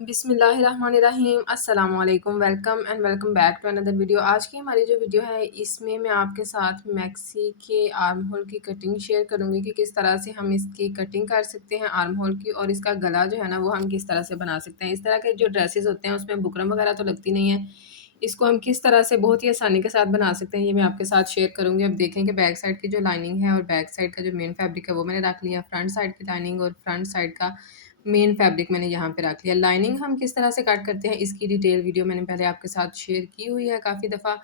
बिस्मिल्लाहिर्रहमानिर्रहीम अस्सलाम वालेकुम welcome back to another video. आज की हमारी जो वीडियो है इसमें मैं आपके साथ मैक्सी के आर्म होल की कटिंग शेयर करूंगी कि किस तरह से हम इसकी कटिंग कर सकते हैं आर्म होल की, और इसका गला जो है ना वो हम किस तरह से बना सकते हैं। इस तरह के जो ड्रेसेस होते हैं उसमें बुकरम वगैरह तो लगती नहीं है, इसको हम किस तरह से बहुत ही आसानी के साथ बना सकते हैं ये मैं आपके साथ शेयर करूंगी। अब देखें कि बैक साइड की जो लाइनिंग है और बैक साइड का जो मेन फैब्रिक है वो मैंने रख लिया, फ्रंट साइड की लाइनिंग और फ्रंट साइड का मेन फैब्रिक मैंने यहाँ पे रख लिया। लाइनिंग हम किस तरह से कट करते हैं इसकी डिटेल वीडियो मैंने पहले आपके साथ शेयर की हुई है काफ़ी दफ़ा।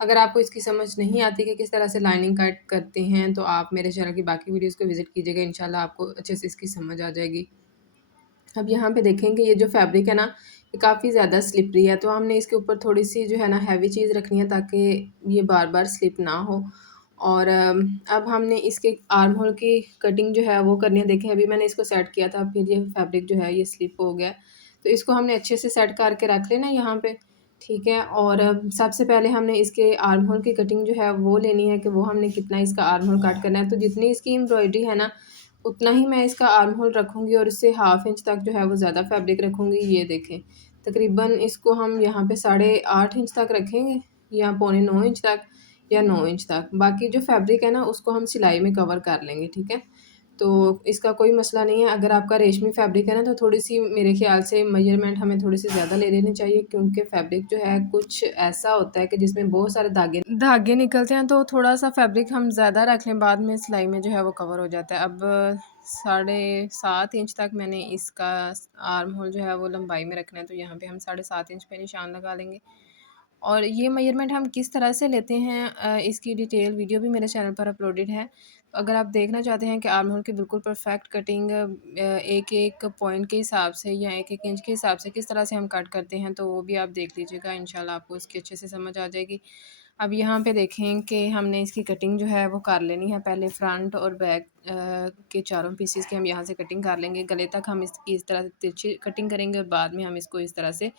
अगर आपको इसकी समझ नहीं आती कि किस तरह से लाइनिंग कट करते हैं तो आप मेरे चैनल की बाकी वीडियोस को विज़िट कीजिएगा, इंशाल्लाह आपको अच्छे से इसकी समझ आ जाएगी। अब यहाँ पे देखेंगे ये जो फैब्रिक है ना ये काफ़ी ज़्यादा स्लिपरी है, तो हमने इसके ऊपर थोड़ी सी जो है ना हैवी चीज़ रखनी है ताकि ये बार बार स्लिप ना हो। और अब हमने इसके आर्म होल की कटिंग जो है वो करनी है। देखें अभी मैंने इसको सेट किया था, फिर ये फैब्रिक जो है ये स्लिप हो गया, तो इसको हमने अच्छे से सेट करके रख लेना यहाँ पे, ठीक है। और सबसे पहले हमने इसके आर्म होल की कटिंग जो है वो लेनी है कि वो हमने कितना इसका आर्म होल कट करना है। तो जितनी इसकी एम्ब्रॉयडरी है ना उतना ही मैं इसका आर्म होल रखूँगी और इससे हाफ इंच तक जो है वो ज़्यादा फैब्रिक रखूँगी। ये देखें तकरीबन इसको हम यहाँ पे 8.5 इंच तक रखेंगे या पौने 9 इंच तक या 9 इंच तक। बाकी जो फैब्रिक है ना उसको हम सिलाई में कवर कर लेंगे, ठीक है। तो इसका कोई मसला नहीं है। अगर आपका रेशमी फैब्रिक है ना तो थोड़ी-सी मेरे ख़्याल से मेजरमेंट हमें थोड़ी-सी ज़्यादा ले लेनी चाहिए, क्योंकि फैब्रिक जो है कुछ ऐसा होता है कि जिसमें बहुत सारे धागे निकलते हैं, तो थोड़ा-सा फैब्रिक हम ज़्यादा रख लें बाद में सिलाई में जो है वो कवर हो जाता है। अब 7.5 इंच तक मैंने इसका आर्म होल जो है वो लंबाई में रखना है, तो यहाँ पे हम 7.5 इंच पे निशान लगा लेंगे। और ये मेजरमेंट हम किस तरह से लेते हैं इसकी डिटेल वीडियो भी मेरे चैनल पर अपलोडेड है। तो अगर आप देखना चाहते हैं कि आर्म होल की बिल्कुल परफेक्ट कटिंग एक एक पॉइंट के हिसाब से या एक एक इंच के हिसाब से किस तरह से हम कट करते हैं, तो वो भी आप देख लीजिएगा, इंशाल्लाह आपको इसकी अच्छे से समझ आ जाएगी। अब यहाँ पे देखें कि हमने इसकी कटिंग जो है वो कर लेनी है। पहले फ्रंट और बैक के चारों पीसेस की हम यहाँ से कटिंग कर लेंगे। गले तक हम इसकी इस तरह से तिरछी कटिंग करेंगे और बाद में हम इसको इस तरह से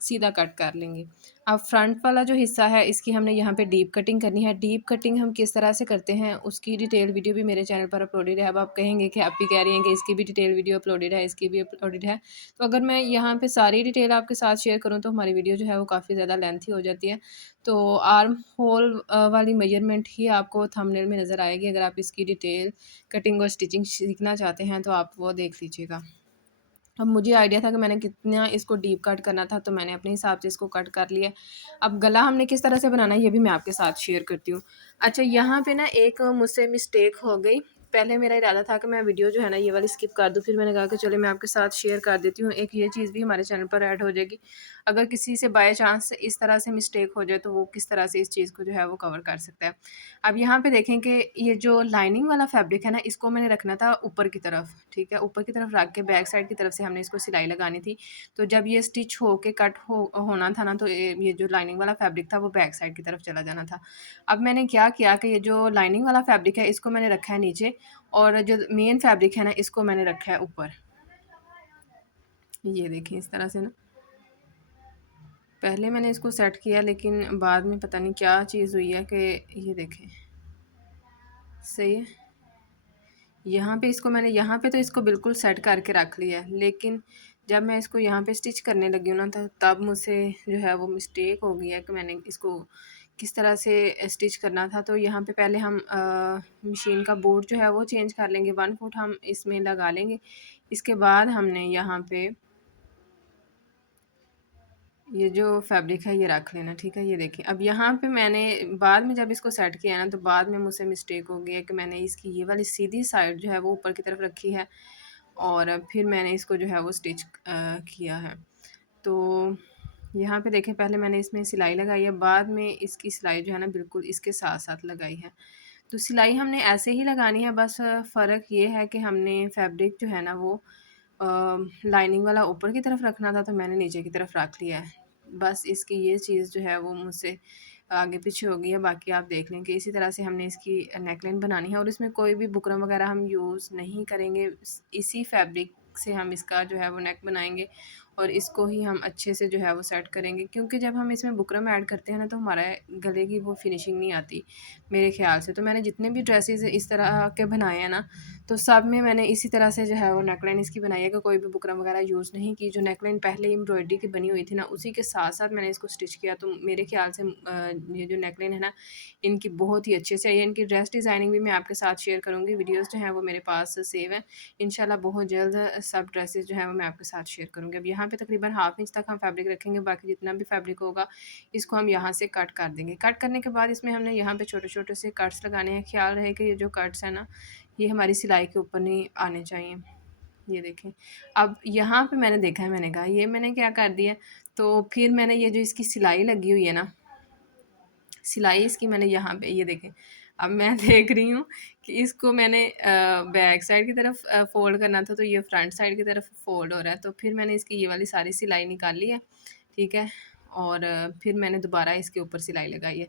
सीधा कट कर लेंगे। अब फ्रंट वाला जो हिस्सा है इसकी हमने यहाँ पे डीप कटिंग करनी है। डीप कटिंग हम किस तरह से करते हैं उसकी डिटेल वीडियो भी मेरे चैनल पर अपलोडेड है। अब आप कहेंगे कि आप भी कह रही हैं कि इसकी भी डिटेल वीडियो अपलोडेड है, इसकी भी अपलोडेड है, तो अगर मैं यहाँ पे सारी डिटेल आपके साथ शेयर करूँ तो हमारी वीडियो जो है वो काफ़ी ज़्यादा लेंथी हो जाती है। तो आर्म होल वाली मेजरमेंट ही आपको थंबनेल में नज़र आएगी। अगर आप इसकी डिटेल कटिंग और स्टिचिंग सीखना चाहते हैं तो आप वो देख लीजिएगा। अब मुझे आइडिया था कि मैंने कितना इसको डीप कट करना था, तो मैंने अपने हिसाब से इसको कट कर लिया। अब गला हमने किस तरह से बनाना है ये भी मैं आपके साथ शेयर करती हूँ। अच्छा, यहाँ पे ना एक मुझसे मिस्टेक हो गई। पहले मेरा इरादा था कि मैं वीडियो जो है ना ये वाली स्किप कर दूँ, फिर मैंने कहा कि चलो मैं आपके साथ शेयर कर देती हूँ, एक ये चीज़ भी हमारे चैनल पर ऐड हो जाएगी। अगर किसी से बाय चांस इस तरह से मिस्टेक हो जाए तो वो किस तरह से इस चीज़ को जो है वो कवर कर सकता है। अब यहाँ पे देखें कि ये जो लाइनिंग वाला फैब्रिक है ना इसको मैंने रखना था ऊपर की तरफ, ठीक है। ऊपर की तरफ रख के बैक साइड की तरफ से हमने इसको सिलाई लगानी थी। तो जब ये स्टिच हो के कट होना था ना, तो ये जो लाइनिंग वाला फैब्रिक था वो बैक साइड की तरफ चला जाना था। अब मैंने क्या किया कि ये जो लाइनिंग वाला फैब्रिक है इसको मैंने रखा है नीचे, और जो मेन फैब्रिक है ना इसको मैंने रखा है ऊपर। ये देखिए इस तरह से ना, पहले मैंने इसको सेट किया लेकिन बाद में पता नहीं क्या चीज़ हुई है कि ये देखें सही है। यहाँ पे इसको मैंने यहाँ पे तो इसको बिल्कुल सेट करके रख लिया है, लेकिन जब मैं इसको यहाँ पे स्टिच करने लगी हूँ ना तो तब मुझसे जो है वो मिस्टेक हो गई है कि मैंने इसको किस तरह से स्टिच करना था। तो यहाँ पे पहले हम मशीन का बोर्ड जो है वो चेंज कर लेंगे, 1 फुट हम इसमें लगा लेंगे। इसके बाद हमने यहाँ पे ये जो फैब्रिक है ये रख लेना, ठीक है। ये देखिए अब यहाँ पे मैंने बाद में जब इसको सेट किया ना तो बाद में मुझसे मिस्टेक हो गई है कि मैंने इसकी ये वाली सीधी साइड जो है वो ऊपर की तरफ रखी है और फिर मैंने इसको जो है वो स्टिच किया है। तो यहाँ पे देखें पहले मैंने इसमें सिलाई लगाई है, बाद में इसकी सिलाई जो है ना बिल्कुल इसके साथ साथ लगाई है। तो सिलाई हमने ऐसे ही लगानी है, बस फ़र्क ये है कि हमने फैब्रिक जो है ना वो लाइनिंग वाला ऊपर की तरफ रखना था, तो मैंने नीचे की तरफ रख लिया है। बस इसकी ये चीज़ जो है वो मुझसे आगे पीछे हो गई है। बाकी आप देख लें कि इसी तरह से हमने इसकी नेकलाइन बनानी है और इसमें कोई भी बुकरम वगैरह हम यूज़ नहीं करेंगे। इसी फैब्रिक से हम इसका जो है वो नेक बनाएंगे और इसको ही हम अच्छे से जो है वो सेट करेंगे, क्योंकि जब हम इसमें बुकरम ऐड करते हैं ना तो हमारा गले की वो फिनिशिंग नहीं आती मेरे ख्याल से। तो मैंने जितने भी ड्रेसेस इस तरह के बनाए हैं ना, तो सब में मैंने इसी तरह से जो है वो नेकलाइन इसकी बनाई है कि कोई भी बुकरम वगैरह यूज़ नहीं की। जो नेकलाइन पहले एम्ब्रॉयडरी की बनी हुई थी ना, उसी के साथ साथ मैंने इसको स्टिच किया। तो मेरे ख्याल से ये जो नेकलाइन है ना, इनकी बहुत ही अच्छे से आई है। इनकी ड्रेस डिज़ाइनिंग भी मैं आपके साथ शेयर करूँगी, वीडियोज़ जो हैं वो मेरे पास सेव हैं। इंशाल्लाह बहुत जल्द सब ड्रेसेस जो हैं वो मैं आपके साथ शेयर करूँगी। अब यहाँ पे तकरीबन हाफ इंच तक हम फैब्रिक रखेंगे, बाकी जितना भी फैब्रिक होगा इसको हम यहाँ से कट कर देंगे। कट करने के बाद इसमें हमने यहाँ पे छोटे छोटे से कट्स लगाने हैं। ख्याल रहे कि ये जो कट्स हैं ना, ये हमारी सिलाई के ऊपर नहीं आने चाहिए। ये देखें, अब यहाँ पे मैंने देखा है, मैंने कहा ये मैंने क्या कर दिया, तो फिर मैंने ये जो इसकी सिलाई लगी हुई है ना, सिलाई इसकी मैंने यहाँ पे ये देखें, अब मैं देख रही हूँ कि इसको मैंने बैक साइड की तरफ फ़ोल्ड करना था, तो ये फ्रंट साइड की तरफ फ़ोल्ड हो रहा है। तो फिर मैंने इसकी ये वाली सारी सिलाई निकाल ली है, ठीक है, और फिर मैंने दोबारा इसके ऊपर सिलाई लगाई है।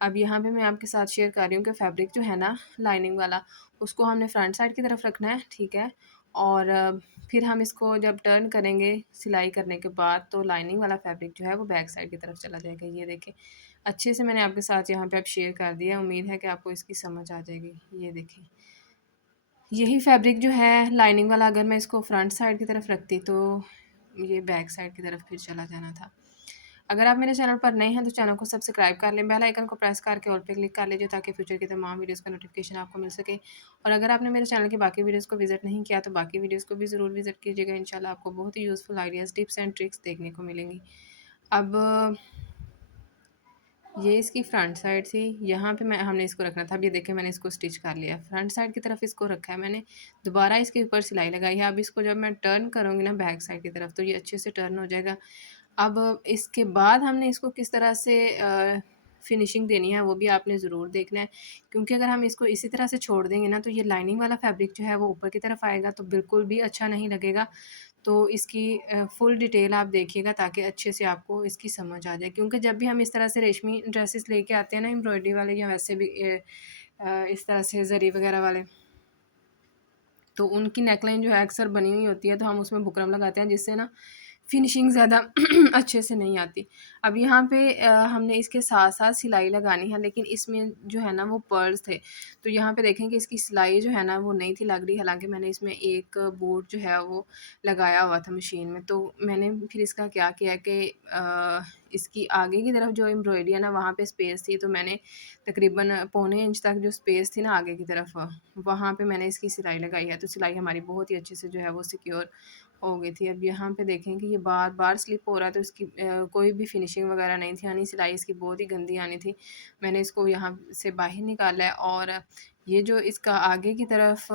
अब यहाँ पे मैं आपके साथ शेयर कर रही हूँ कि फैब्रिक जो है ना लाइनिंग वाला, उसको हमने फ्रंट साइड की तरफ रखना है, ठीक है, और फिर हम इसको जब टर्न करेंगे सिलाई करने के बाद, तो लाइनिंग वाला फैब्रिक जो है वो बैक साइड की तरफ चला जाएगा। ये देखें, अच्छे से मैंने आपके साथ यहाँ पे अब शेयर कर दिया, उम्मीद है कि आपको इसकी समझ आ जाएगी। ये देखें, यही फैब्रिक जो है लाइनिंग वाला, अगर मैं इसको फ्रंट साइड की तरफ रखती तो ये बैक साइड की तरफ फिर चला जाना था। अगर आप मेरे चैनल पर नए हैं तो चैनल को सब्सक्राइब कर लें, बेल आइकन को प्रेस करके ऑल पे क्लिक कर लीजिए ताकि फ्यूचर की तमाम वीडियोस का नोटिफिकेशन आपको मिल सके। और अगर आपने मेरे चैनल की बाकी वीडियोस को विजिट नहीं किया तो बाकी वीडियोस को भी ज़रूर विजिट कीजिएगा। इंशाल्लाह आपको बहुत ही useful ideas, tips and tricks देखने को मिलेंगी। अब ये इसकी फ्रंट साइड थी, यहाँ पे मैं हमने इसको रखना था। अब ये देखें, मैंने इसको स्टिच कर लिया, फ्रंट साइड की तरफ इसको रखा है मैंने, दोबारा इसके ऊपर सिलाई लगाई है। अब इसको जब मैं टर्न करूँगी ना बैक साइड की तरफ, तो ये अच्छे से टर्न हो जाएगा। अब इसके बाद हमने इसको किस तरह से फिनिशिंग देनी है वो भी आपने ज़रूर देखना है, क्योंकि अगर हम इसको इसी तरह से छोड़ देंगे ना, तो ये लाइनिंग वाला फैब्रिक जो है वो ऊपर की तरफ आएगा, तो बिल्कुल भी अच्छा नहीं लगेगा। तो इसकी फुल डिटेल आप देखिएगा ताकि अच्छे से आपको इसकी समझ आ जाए, क्योंकि जब भी हम इस तरह से रेशमी ड्रेसेस लेके आते हैं ना एम्ब्रॉयडरी वाले, या वैसे भी इस तरह से जरी वगैरह वाले, तो उनकी नेकलाइन जो है अक्सर बनी हुई होती है, तो हम उसमें बुकरम लगाते हैं जिससे ना फिनिशिंग ज़्यादा अच्छे से नहीं आती। अब यहाँ पे हमने इसके साथ-साथ सिलाई लगानी है, लेकिन इसमें जो है ना वो पर्ल्स थे, तो यहाँ पे देखें कि इसकी सिलाई जो है ना वो नहीं थी लग रही, हालाँकि मैंने इसमें एक बोर्ड जो है वो लगाया हुआ था मशीन में। तो मैंने फिर इसका क्या किया कि इसकी आगे की तरफ जो एम्ब्रॉयडरी है ना वहाँ पे स्पेस थी, तो मैंने तकरीबन पौने इंच तक जो स्पेस थी ना आगे की तरफ, वहाँ पे मैंने इसकी सिलाई लगाई है। तो सिलाई हमारी बहुत ही अच्छे से जो है वो सिक्योर हो गई थी। अब यहाँ पे देखें कि ये बार-बार स्लिप हो रहा है, तो इसकी कोई भी फिनिशिंग वगैरह नहीं थी, यानी सिलाई इसकी बहुत ही गंदी आनी थी। मैंने इसको यहाँ से बाहर निकाला है, और ये जो इसका आगे की तरफ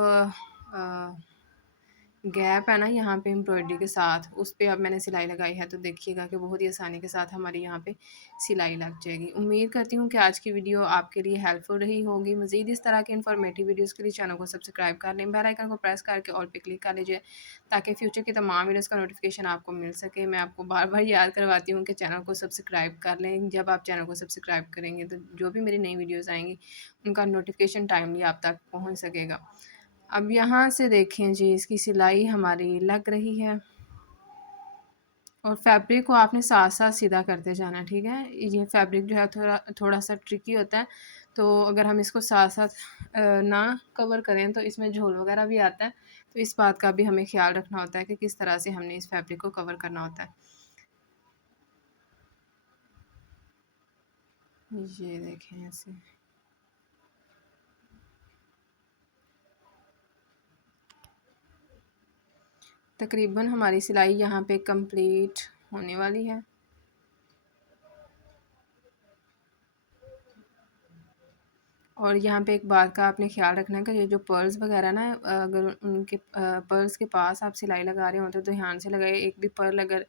गैप है ना यहाँ पे एम्ब्रॉयडरी के साथ, उस पे अब मैंने सिलाई लगाई है। तो देखिएगा कि बहुत ही आसानी के साथ हमारी यहाँ पे सिलाई लग जाएगी। उम्मीद करती हूँ कि आज की वीडियो आपके लिए हेल्पफुल रही होगी। मज़ीद इस तरह के इन्फॉर्मेटिव वीडियोज़ के लिए चैनल को सब्सक्राइब कर लें, बेल आइकन को प्रेस करके ऑल पे क्लिक कर लीजिए ताकि फ्यूचर की तमाम वीडियोज़ का नोटिफिकेशन आपको मिल सके। मैं आपको बार बार याद करवाती हूँ कि चैनल को सब्सक्राइब कर लें। जब आप चैनल को सब्सक्राइब करेंगे तो जो भी मेरी नई वीडियोज़ आएँगी उनका नोटिफिकेशन टाइमली आप तक पहुँच सकेगा। अब यहाँ से देखें जी, इसकी सिलाई हमारी लग रही है, और फैब्रिक को आपने साथ-साथ सीधा करते जाना है, ठीक है? ये फैब्रिक जो है थोड़ा-सा ट्रिकी होता है, तो अगर हम इसको साथ-साथ ना कवर करें तो इसमें झोल वगैरह भी आता है, तो इस बात का भी हमें ख़्याल रखना होता है कि किस तरह से हमने इस फैब्रिक को कवर करना होता है। ये देखें ऐसे। तकरीबन हमारी सिलाई यहाँ पे कंप्लीट होने वाली है। और यहाँ पे एक बात का आपने ख़्याल रखना है कि ये जो पर्ल्स वगैरह ना, अगर उनके पर्ल्स के पास आप सिलाई लगा रहे होते तो ध्यान से लगाइए। एक भी पर्ल अगर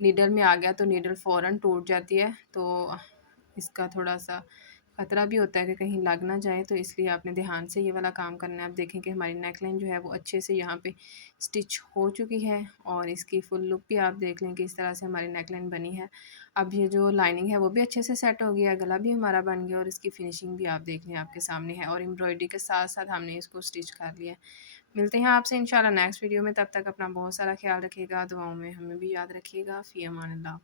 नीडल में आ गया तो नीडल फ़ौरन टूट जाती है, तो इसका थोड़ा-सा ख़तरा भी होता है कि कहीं लग ना जाए, तो इसलिए आपने ध्यान से ये वाला काम करना है। आप देखें कि हमारी नेक लाइन जो है वो अच्छे से यहाँ पे स्टिच हो चुकी है और इसकी फुल लुक भी आप देख लें कि इस तरह से हमारी नेक लाइन बनी है। अब ये जो लाइनिंग है वो भी अच्छे से सेट हो गया, गला भी हमारा बन गया और इसकी फिनिशिंग भी आप देख लें आपके सामने है और एम्ब्रॉयडरी के साथ साथ हमने इसको स्टिच कर लिया है। मिलते हैं आपसे इंशाल्लाह नेक्स्ट वीडियो में, तब तक अपना बहुत सारा ख्याल रखिएगा, दुआओं में हमें भी याद रखिएगा। फ़ी अमान अल्लाह।